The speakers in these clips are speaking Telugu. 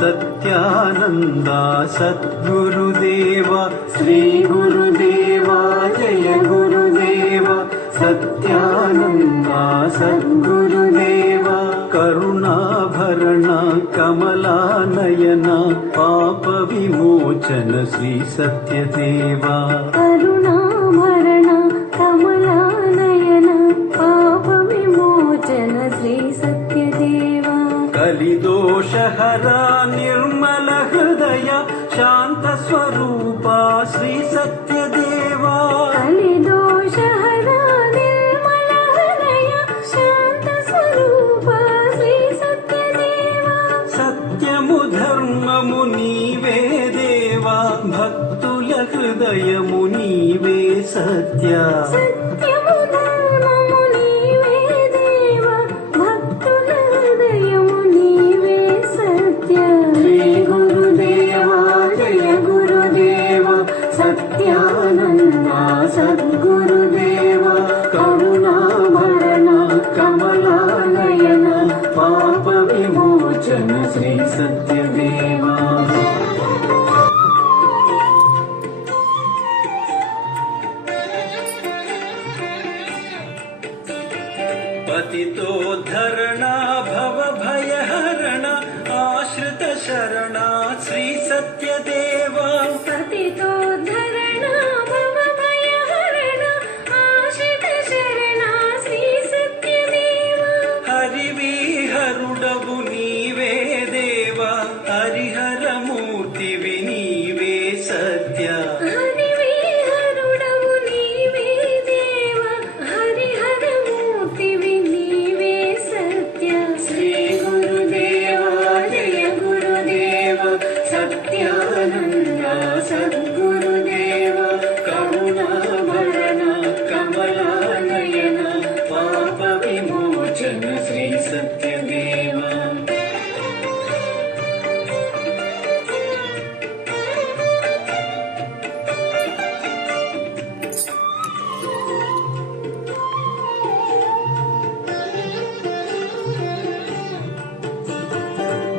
సత్యానంద సద్గురుదేవ శ్రీ గురుదేవ జయ గురుదేవ సత్యానంద సద్గురుదేవ కరుణాభరణ కమలానయన పాప విమోచన శ్రీ సత్యదేవ కరుణాభరణ కమలానయన పాప విమోచన శ్రీ సత్యదేవ కలిదోషహర నిర్మల హృదయ శాంత స్వరూప శ్రీ సత్యదేవ కలిదోషహర నిర్మల హృదయ శాంత స్వరూప శ్రీ సత్యదేవ సత్యము ధర్మము నీవే దేవా భక్తుల హృదయము నీవే సత్య సత్యము ధర్మము నీవే దేవ భక్తుల హృదయము నీవే సత్య శ్రీ గురుదేవ జయ గురుదేవ సత్యానంద సద్గురుదేవ కరుణాభరణ కమలానయన పాప విమోచన శ్రీ సత్యదేవ పతితోద్ధరణ భవ భయహరణ ఆశ్రిత శరణ శ్రీ సత్యదేవ పతితోద్ధరణ భవ భయహరణ ఆశ్రిత శరణ శ్రీ సత్యదేవ హరివిహరుడవు నీవే దేవ హరిహరమూర్తివి నీవే సత్య హరివిహరుడవు నీవే దేవ హరిహరమూర్తివి నీవే సత్య శ్రీ గురుదేవ జయ గురుదేవ సత్యానంద సద్గురుదేవ కరుణాభరణ కమలానయన పాప విమోచన శ్రీ సత్యదేవ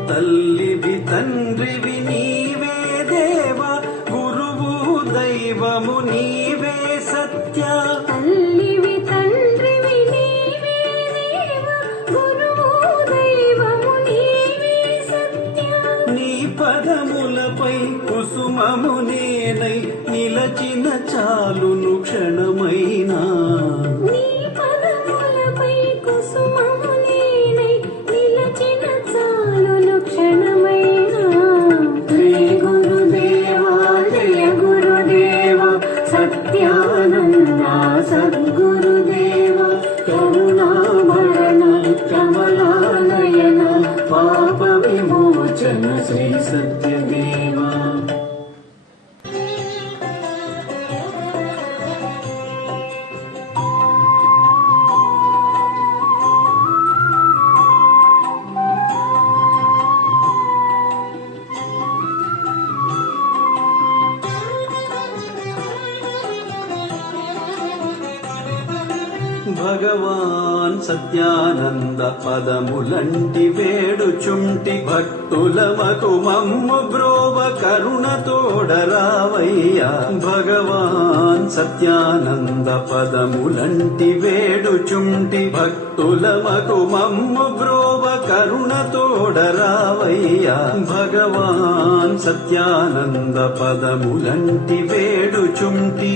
తల్లివి తండ్రివి నీవే దేవ గురువు దైవము నీవే సత్య తల్లివి తండ్రివి నీవే దేవ గురువు దైవము నీవే సత్య నీ పదములపై కుసుమము నేనై నిలచిన చాలును క్షణమైనా నీ పదములపై కుసుమము నేనై నిలచిన చాలును క్షణమైనా శ్రీ గురుదేవ జయ గురుదేవ సత్యానంద సద్గురుదేవ కరుణాభరణ కమలానయన పాప విమోచన శ్రీ సత్యదేవ భగవాన్ సత్యానంద పదములంటి వేడుచుంటి భక్తులమకు మమ్ము బ్రోవ కరుణతోడరావయ్యా భగవాన్ సత్యానంద పదములంటి వేడుచుంటి భక్తులమకు మమ్ము బ్రోవ కరుణతోడరావయ్యా భగవాన్ సత్యానంద పదములంటి వేడుచుంటి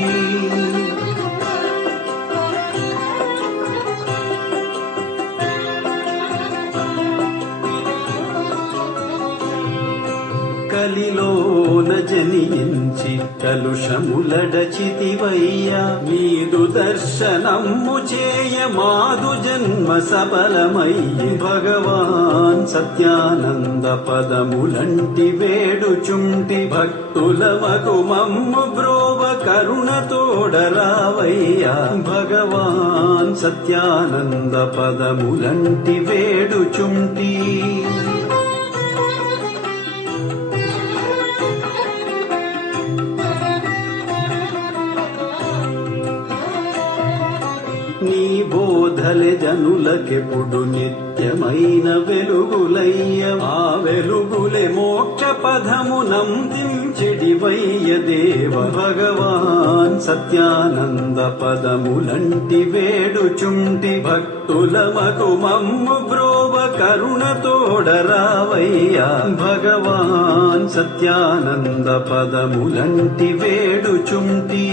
కలిలోన జనించి కలుషములడచితివయ్యా నీదు దర్శనము చేయ మాదు జన్మ సఫలమయ్యి భగవాన్ సత్యానంద పదములంటి వేడుచుంటి భక్తులమకు మమ్ము బ్రోవ కరుణతోడరావయ్యా భగవాన్ సత్యానంద పదములంటి వేడుచుంటి నీ బోధలె జనులకెప్పుడు నిత్య సత్యమైన వెలుగులయ్య ఆ వెలుగులే మోక్ష పదమునందించిడివయ్య దేవ భగవాన్ సత్యానంద పదములంటి వేడుచుంటి భక్తులమకు మమ్ము బ్రోవ కరుణతోడరావయ్యా భగవాన్ సత్యానంద పదములంటి వేడుచుంటి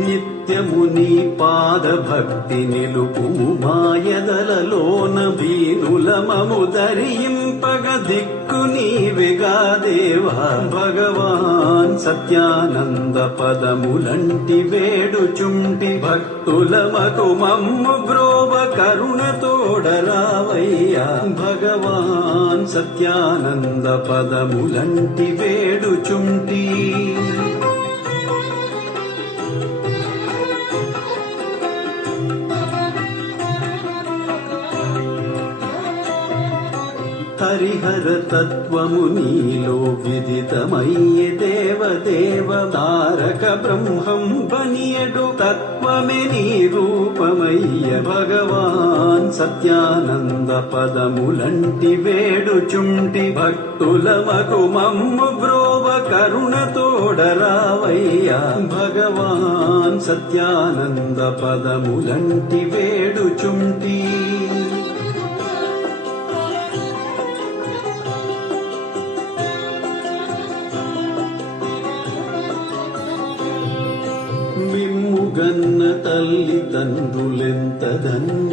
నిత్యము నీ పాద భక్తి నిలుపుము మాయదలలోన వీనులమము ధరింపగ దిక్కు నీవెగా దేవా భగవాన్ సత్యానంద పదములంటి వేడుచుంటి భక్తులమకు మమ్ము బ్రోవ కరుణతోడరావయ్యా భగవాన్ సత్యానంద పదములంటి వేడుచుంటి హరిహర తత్వము నీలో విదితమయ్యే దేవదేవ తారక బ్రహ్మం బనియడు తత్వమే నీ రూపమయ్య భగవాన్ సత్యానంద పదములంటి వేడుచుంటి భక్తులమకు మమ్ము బ్రోవ కరుణతోడరావయ్యా భగవాన్ సత్యానంద పదములంటి వేడుచుంటి మిమ్ముగన్న తల్లి తండ్రులెంత ధన్యులు